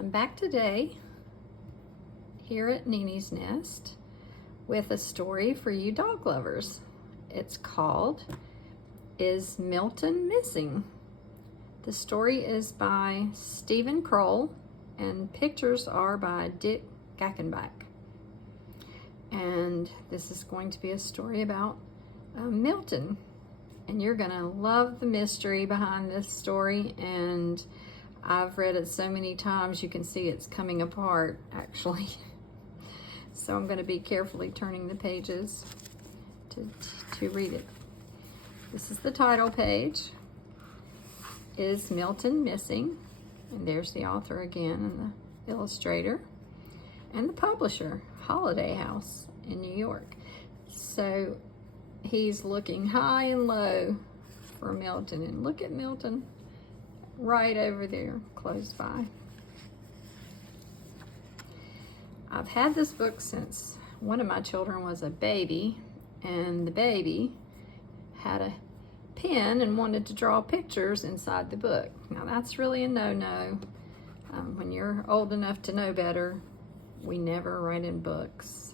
I'm back today here at Nene's Nest with a story for you dog lovers. It's called Is Milton Missing? The story is by Stephen Kroll and pictures are by Dick Gackenbach. And this is going to be a story about Milton. And you're gonna love the mystery behind this story, and I've read it so many times you can see it's coming apart actually. So I'm going to be carefully turning the pages to read it. This is the title page. Is Milton Missing? And there's the author again and the illustrator and the publisher, Holiday House in New York. So he's looking high and low for Milton, and look at Milton right over there, close by. I've had this book since one of my children was a baby, and the baby had a pen and wanted to draw pictures inside the book. Now that's really a no-no. When you're old enough to know better, we never write in books.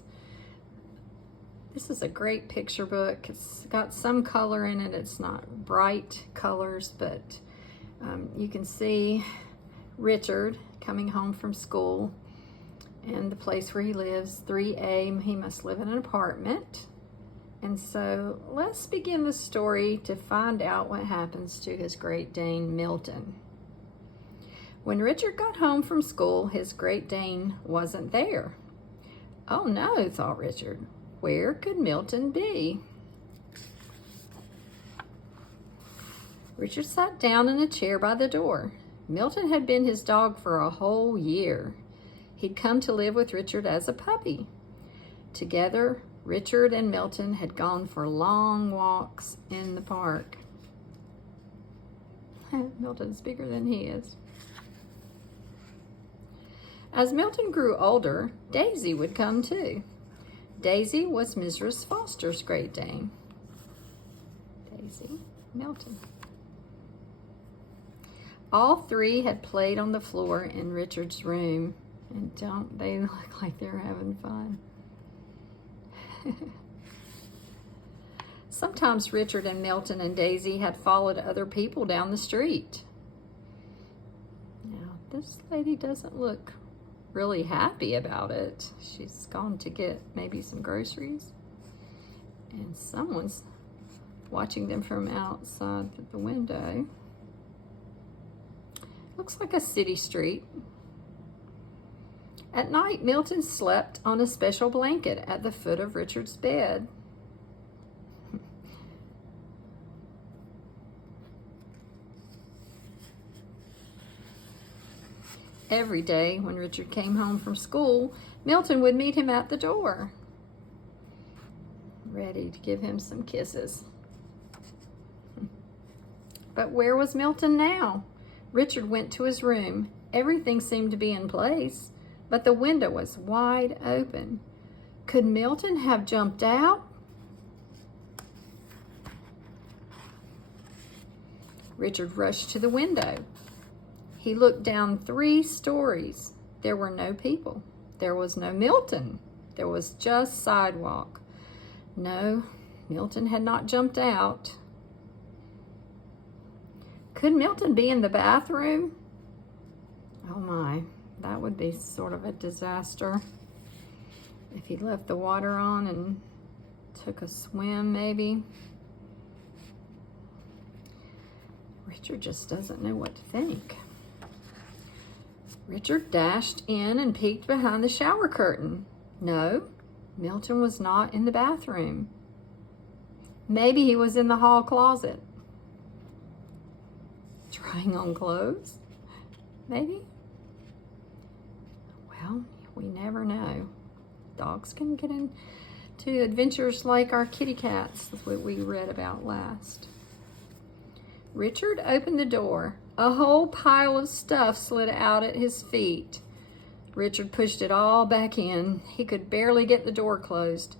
This is a great picture book. It's got some color in it. It's not bright colors, but you can see Richard coming home from school and the place where he lives, 3A. He must live in an apartment. And so let's begin the story to find out what happens to his Great Dane, Milton. When Richard got home from school, his Great Dane wasn't there. Oh no, thought Richard. Where could Milton be? Richard sat down in a chair by the door. Milton had been his dog for a whole year. He'd come to live with Richard as a puppy. Together, Richard and Milton had gone for long walks in the park. Milton's bigger than he is. As Milton grew older, Daisy would come too. Daisy was Mrs. Foster's Great Dane. Daisy, Milton. All three had played on the floor in Richard's room, and don't they look like they're having fun? Sometimes Richard and Milton and Daisy had followed other people down the street. Now, this lady doesn't look really happy about it. She's gone to get maybe some groceries, and someone's watching them from outside the window. Looks like a city street. At night, Milton slept on a special blanket at the foot of Richard's bed. Every day when Richard came home from school, Milton would meet him at the door, ready to give him some kisses. But where was Milton now? Richard went to his room. Everything seemed to be in place, but the window was wide open. Could Milton have jumped out? Richard rushed to the window. He looked down 3 stories. There were no people. There was no Milton. There was just sidewalk. No, Milton had not jumped out. Could Milton be in the bathroom? Oh my, that would be sort of a disaster. If he left the water on and took a swim, maybe. Richard just doesn't know what to think. Richard dashed in and peeked behind the shower curtain. No, Milton was not in the bathroom. Maybe he was in the hall closet, trying on clothes, maybe? Well, we never know. Dogs can get into adventures like our kitty cats, that's what we read about last. Richard opened the door. A whole pile of stuff slid out at his feet. Richard pushed it all back in. He could barely get the door closed,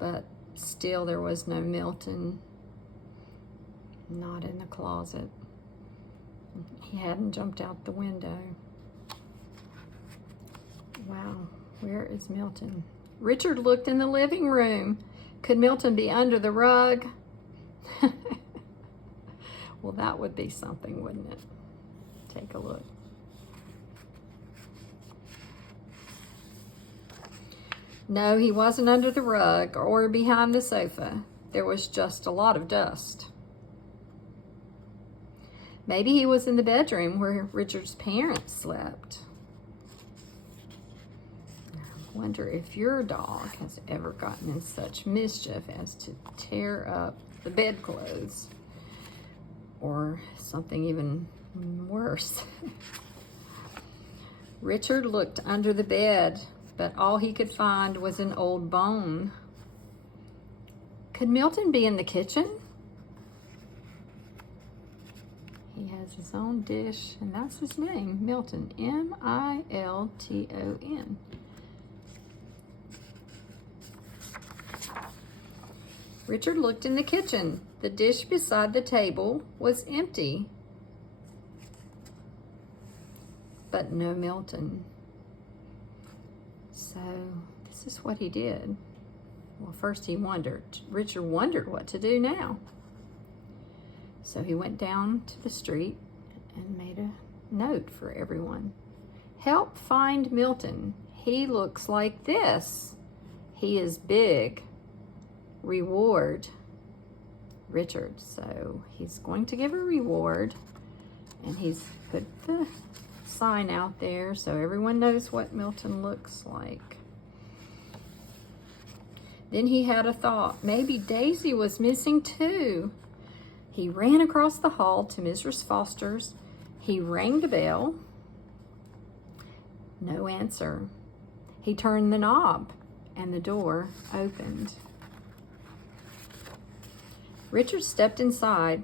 but still there was no Milton. Not in the closet. He hadn't jumped out the window. Wow, where is Milton? Richard looked in the living room. Could Milton be under the rug? Well, that would be something, wouldn't it? Take a look. No, he wasn't under the rug or behind the sofa. There was just a lot of dust. Maybe he was in the bedroom where Richard's parents slept. I wonder if your dog has ever gotten in such mischief as to tear up the bedclothes, or something even worse. Richard looked under the bed, but all he could find was an old bone. Could Milton be in the kitchen? He has his own dish, and that's his name, Milton, M-I-L-T-O-N. Richard looked in the kitchen. The dish beside the table was empty, but no Milton. So this is what he did. Well, first he wondered. Richard wondered what to do now. So he went down to the street and made a note for everyone. Help find Milton. He looks like this. He is big. Reward, Richard. So he's going to give a reward, and he's put the sign out there so everyone knows what Milton looks like. Then he had a thought. Maybe Daisy was missing too. He ran across the hall to Mrs. Foster's. He rang the bell. No answer. He turned the knob, and the door opened. Richard stepped inside.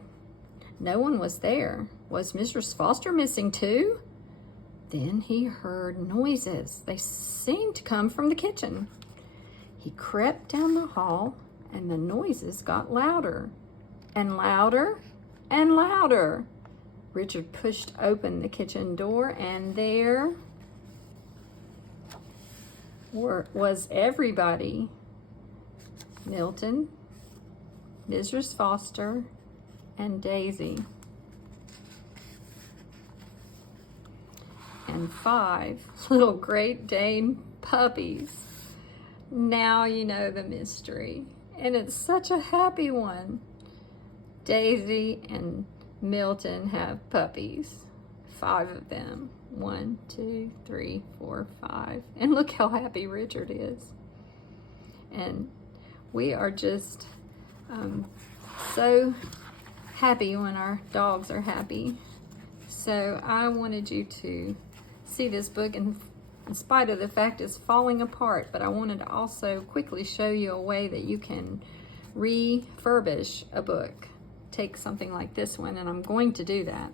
No one was there. Was Mrs. Foster missing too? Then he heard noises. They seemed to come from the kitchen. He crept down the hall, and the noises got louder and louder and louder. Richard pushed open the kitchen door, and there was everybody. Milton, Mrs. Foster, and Daisy. And 5 little Great Dane puppies. Now you know the mystery. And it's such a happy one. Daisy and Milton have puppies. 5 of them. 1, 2, 3, 4, 5. And look how happy Richard is. And we are just so happy when our dogs are happy. So I wanted you to see this book, and in spite of the fact it's falling apart, but I wanted to also quickly show you a way that you can refurbish a book. Take something like this one, and I'm going to do that.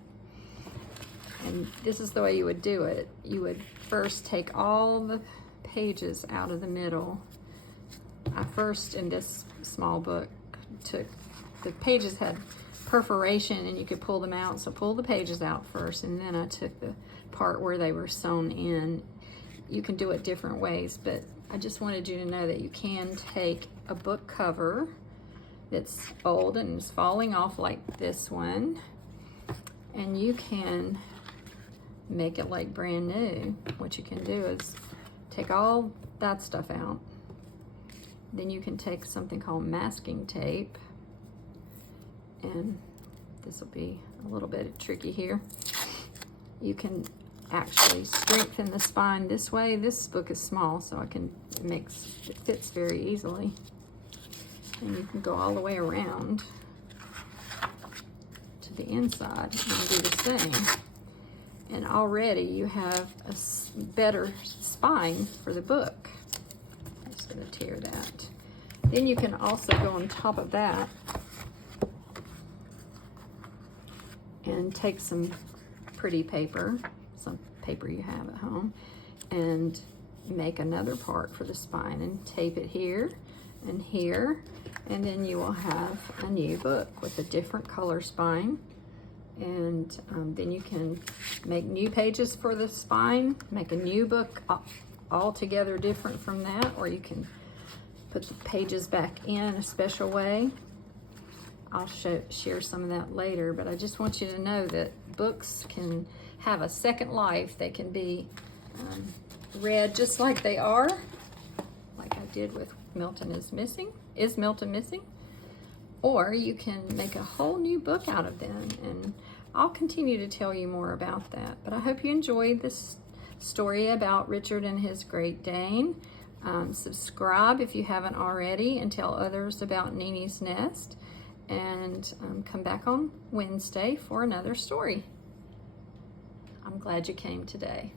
And this is the way you would do it. You would first take all the pages out of the middle. I first, in this small book, took the pages had perforation and you could pull them out, so pull the pages out first, and then I took the part where they were sewn in. You can do it different ways, but I just wanted you to know that you can take a book cover that's old and is falling off like this one, and you can make it like brand new. What you can do is take all that stuff out. Then you can take something called masking tape, and this will be a little bit tricky here. You can actually strengthen the spine this way. This book is small, so it fits very easily. And you can go all the way around to the inside and do the same. And already you have a better spine for the book. I'm just going to tear that. Then you can also go on top of that and take some pretty paper, some paper you have at home, and make another part for the spine and tape it here and here, and then you will have a new book with a different color spine. And then you can make new pages for the spine, make a new book altogether different from that, or you can put the pages back in a special way. I'll share some of that later, but I just want you to know that books can have a second life. They can be read just like they are, like I did with Milton is Missing. Is Milton Missing? Or you can make a whole new book out of them, and I'll continue to tell you more about that. But I hope you enjoyed this story about Richard and his Great Dane. Subscribe if you haven't already, and tell others about Nene's Nest. And come back on Wednesday for another story. I'm glad you came today.